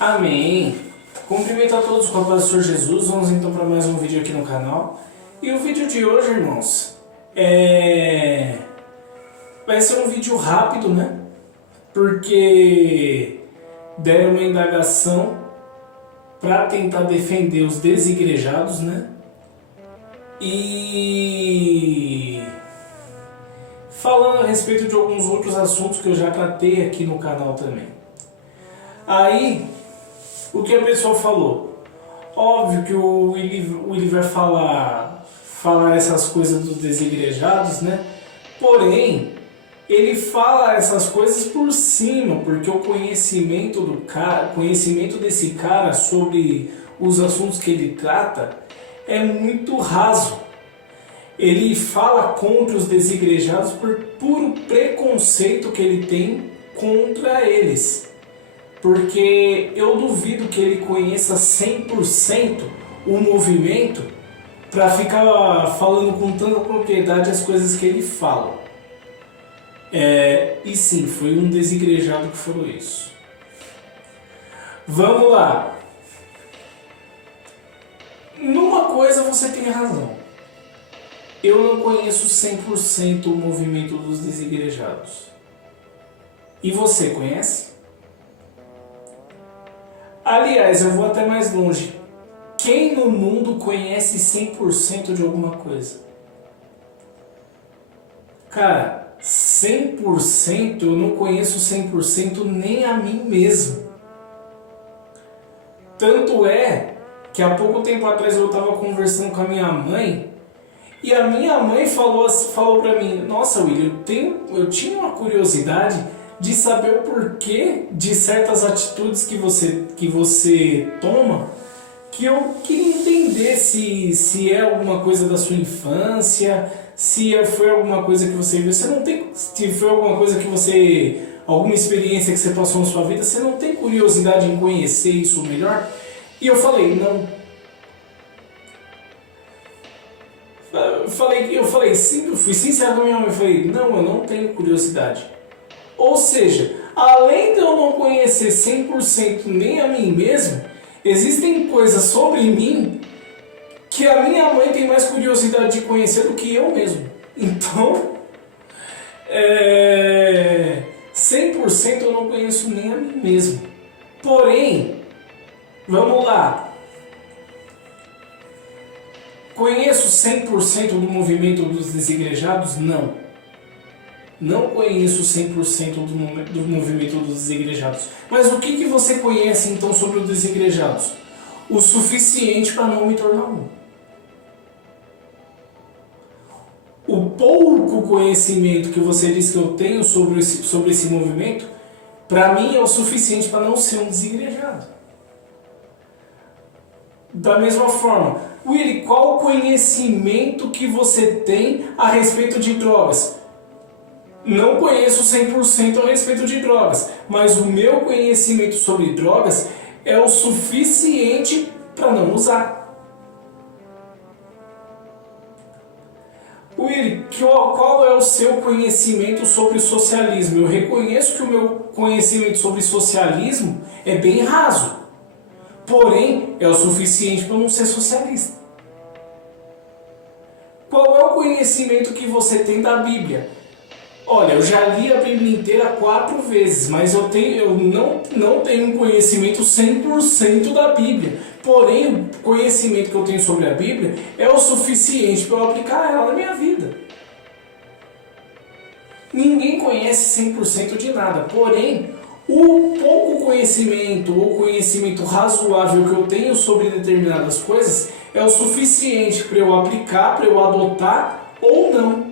Amém! Cumprimento a todos com a paz do Senhor Jesus. Vamos então para mais um vídeo aqui no canal. E o vídeo de hoje, irmãos, vai ser um vídeo rápido, né? Porque deram uma indagação para tentar defender os desigrejados, né? E falando a respeito de alguns outros assuntos que eu já tratei aqui no canal também. Aí, o que a pessoa falou? Óbvio que o Willi vai falar essas coisas dos desigrejados, né? Porém, ele fala essas coisas por cima, porque o conhecimento desse cara sobre os assuntos que ele trata é muito raso. Ele fala contra os desigrejados por puro preconceito que ele tem contra eles. Porque eu duvido que ele conheça 100% o movimento para ficar falando com tanta propriedade as coisas que ele fala. E sim, foi um desigrejado que falou isso. Vamos lá. Numa coisa você tem razão. Eu não conheço 100% o movimento dos desigrejados. E você conhece? Aliás, eu vou até mais longe. Quem no mundo conhece 100% de alguma coisa? Cara, 100% eu não conheço 100% nem a mim mesmo. Tanto é que há pouco tempo atrás eu estava conversando com a minha mãe e a minha mãe falou pra mim: nossa, William, eu tinha uma curiosidade de saber o porquê de certas atitudes que você toma, que eu queria entender se é alguma coisa da sua infância, se foi alguma coisa que você viu. Se foi alguma coisa que alguma experiência que você passou na sua vida, você não tem curiosidade em conhecer isso melhor? E eu falei, não. Eu falei, sim, eu fui sincero com a minha mãe, eu falei, não, eu não tenho curiosidade. Ou seja, além de eu não conhecer 100% nem a mim mesmo, existem coisas sobre mim que a minha mãe tem mais curiosidade de conhecer do que eu mesmo. Então, 100% eu não conheço nem a mim mesmo. Porém, vamos lá. Conheço 100% do movimento dos desigrejados? Não. Não conheço 100% do movimento dos desigrejados. Mas o que você conhece então sobre os desigrejados? O suficiente para não me tornar um. O pouco conhecimento que você diz que eu tenho sobre esse movimento, para mim é o suficiente para não ser um desigrejado. Da mesma forma, Willi, qual o conhecimento que você tem a respeito de drogas? Não conheço 100% a respeito de drogas, mas o meu conhecimento sobre drogas é o suficiente para não usar. Willi, qual é o seu conhecimento sobre socialismo? Eu reconheço que o meu conhecimento sobre socialismo é bem raso, porém é o suficiente para não ser socialista. Qual é o conhecimento que você tem da Bíblia? Olha, eu já li a Bíblia inteira 4 vezes, mas eu não tenho um conhecimento 100% da Bíblia. Porém, o conhecimento que eu tenho sobre a Bíblia é o suficiente para eu aplicar ela na minha vida. Ninguém conhece 100% de nada, porém, o pouco conhecimento ou conhecimento razoável que eu tenho sobre determinadas coisas é o suficiente para eu aplicar, para eu adotar ou não.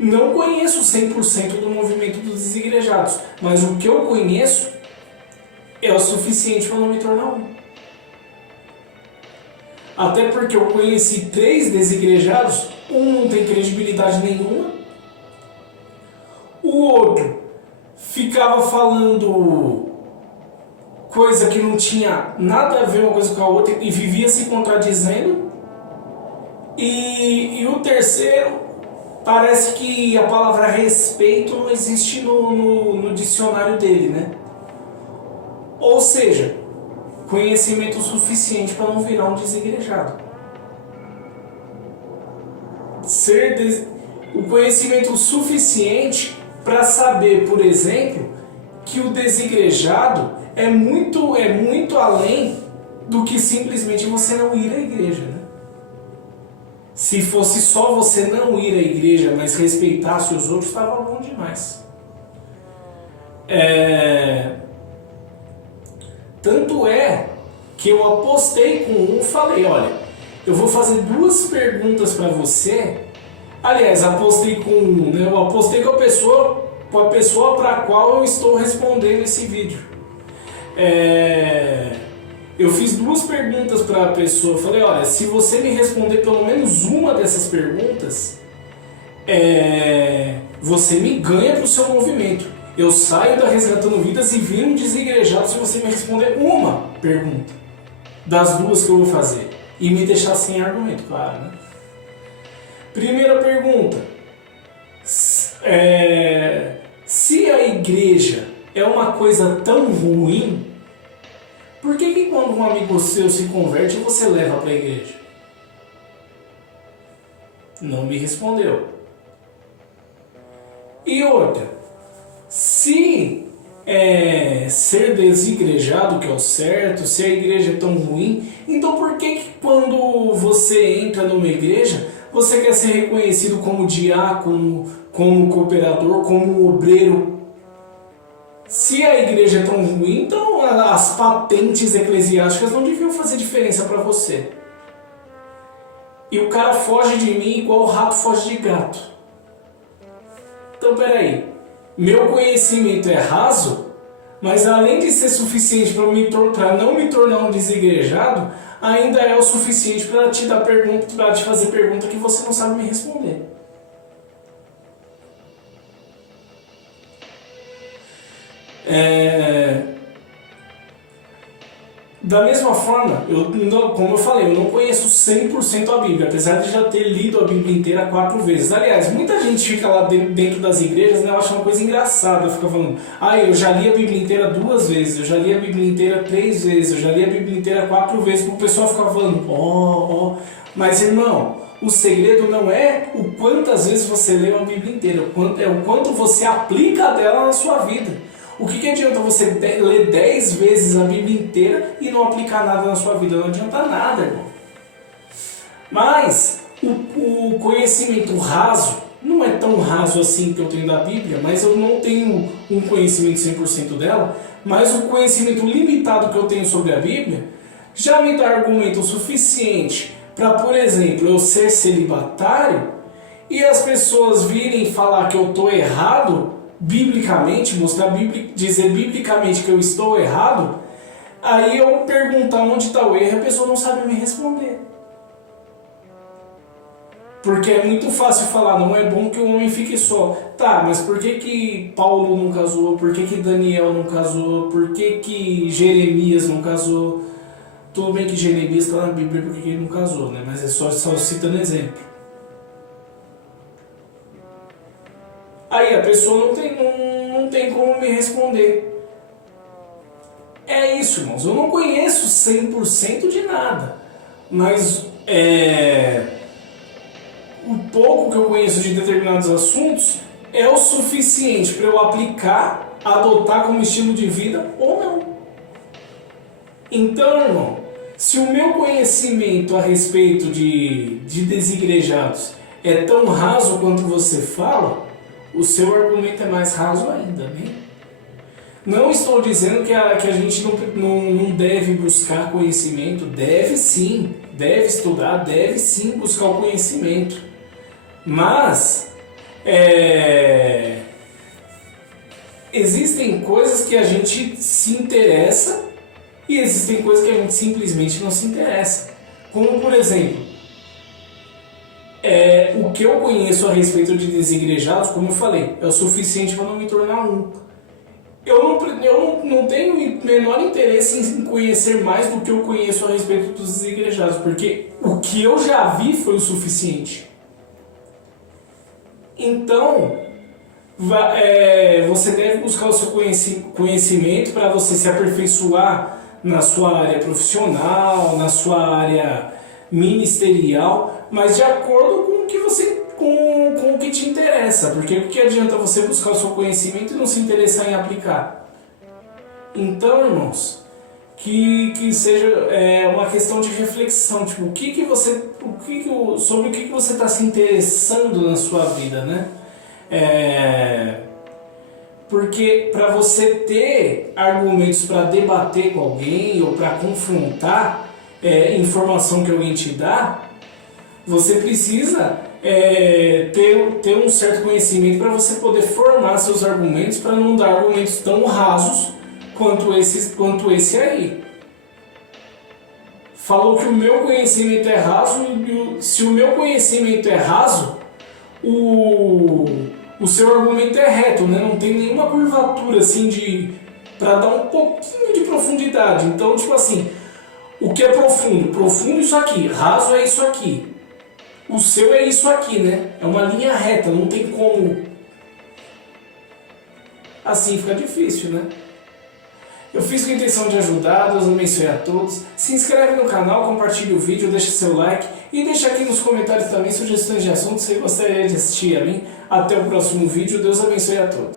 Não conheço 100% do movimento dos desigrejados, mas o que eu conheço é o suficiente para não me tornar um. Até porque eu conheci 3 desigrejados, um não tem credibilidade nenhuma, o outro ficava falando coisa que não tinha nada a ver uma coisa com a outra e vivia se contradizendo, E o terceiro, parece que a palavra respeito não existe no dicionário dele, né? Ou seja, conhecimento suficiente para não virar um desigrejado. O conhecimento suficiente para saber, por exemplo, que o desigrejado é muito além do que simplesmente você não ir à igreja, né? Se fosse só você não ir à igreja, mas respeitasse os outros, estava bom demais. Tanto é que eu apostei com um, falei, olha, eu vou fazer 2 perguntas para você. Aliás, apostei com um, né? Eu apostei com a pessoa para a qual eu estou respondendo esse vídeo. Eu fiz 2 perguntas para a pessoa. Falei, olha, se você me responder pelo menos uma dessas perguntas, você me ganha para o seu movimento. Eu saio da Resgatando Vidas e viro um desigrejado se você me responder uma pergunta das 2 que eu vou fazer. E me deixar sem argumento, claro, né? Primeira pergunta. Se a igreja é uma coisa tão ruim, por que quando um amigo seu se converte, você leva para a igreja? Não me respondeu. E outra, se ser desigrejado que é o certo, se a igreja é tão ruim, então por que quando você entra numa igreja, você quer ser reconhecido como diácono, como cooperador, como obreiro? Se a igreja é tão ruim, então as patentes eclesiásticas não deviam fazer diferença para você. E o cara foge de mim igual o rato foge de gato. Então peraí, meu conhecimento é raso, mas além de ser suficiente para não me tornar um desigrejado, ainda é o suficiente para te dar pergunta, para te fazer pergunta que você não sabe me responder. Da mesma forma, como eu falei, eu não conheço 100% a Bíblia, apesar de já ter lido a Bíblia inteira 4 vezes. Aliás, muita gente fica lá dentro das igrejas, né, acha uma coisa engraçada, fica falando, eu já li a Bíblia inteira 2 vezes, eu já li a Bíblia inteira 3 vezes, eu já li a Bíblia inteira 4 vezes, o pessoal fica falando, mas irmão, o segredo não é o quantas vezes você lê a Bíblia inteira, é o quanto você aplica dela na sua vida. O que adianta você ler 10 vezes a Bíblia inteira e não aplicar nada na sua vida? Não adianta nada, irmão. Mas o conhecimento raso, não é tão raso assim que eu tenho da Bíblia, mas eu não tenho um conhecimento 100% dela, mas o conhecimento limitado que eu tenho sobre a Bíblia já me dá argumento suficiente para, por exemplo, eu ser celibatário e as pessoas virem falar que eu estou errado biblicamente, dizer biblicamente que eu estou errado, aí eu perguntar onde está o erro, a pessoa não sabe me responder. Porque é muito fácil falar, não é bom que o homem fique só. Tá, mas por que Paulo não casou? Por que Daniel não casou? Por que Jeremias não casou? Tudo bem que Jeremias está na Bíblia porque ele não casou, né? Mas é só citando exemplo. Aí a pessoa não tem como me responder. É isso, irmãos. Eu não conheço 100% de nada. Mas o pouco que eu conheço de determinados assuntos é o suficiente para eu aplicar, adotar como estilo de vida ou não. Então, irmão, se o meu conhecimento a respeito de desigrejados é tão raso quanto você fala, o seu argumento é mais raso ainda, né? Não estou dizendo que a gente não deve buscar conhecimento, deve sim, deve estudar, deve sim buscar o conhecimento. Mas existem coisas que a gente se interessa e existem coisas que a gente simplesmente não se interessa. Como, por exemplo, o que eu conheço a respeito de desigrejados, como eu falei, é o suficiente para não me tornar um. Eu não tenho o menor interesse em conhecer mais do que eu conheço a respeito dos desigrejados, porque o o que eu já vi foi o suficiente. Então, você deve buscar o seu conhecimento para você se aperfeiçoar na sua área profissional, na sua área ministerial, mas de acordo com o que com o que te interessa, porque o que adianta você buscar o seu conhecimento e não se interessar em aplicar? Então, irmãos, que seja uma questão de reflexão, tipo, sobre o que você está se interessando na sua vida, né? Porque para você ter argumentos para debater com alguém ou para confrontar informação que alguém te dá, você precisa ter um certo conhecimento para você poder formar seus argumentos, para não dar argumentos tão rasos quanto esse aí. Falou que o meu conhecimento é raso, e se o meu conhecimento é raso, o seu argumento é reto, né? Não tem nenhuma curvatura assim para dar um pouquinho de profundidade. Então, tipo assim, o que é profundo? Profundo é isso aqui, raso é isso aqui. O seu é isso aqui, né? É uma linha reta, não tem como. Assim fica difícil, né? Eu fiz com a intenção de ajudar, Deus abençoe a todos. Se inscreve no canal, compartilhe o vídeo, deixa seu like e deixa aqui nos comentários também sugestões de assuntos que você gostaria de assistir a mim. Até o próximo vídeo, Deus abençoe a todos.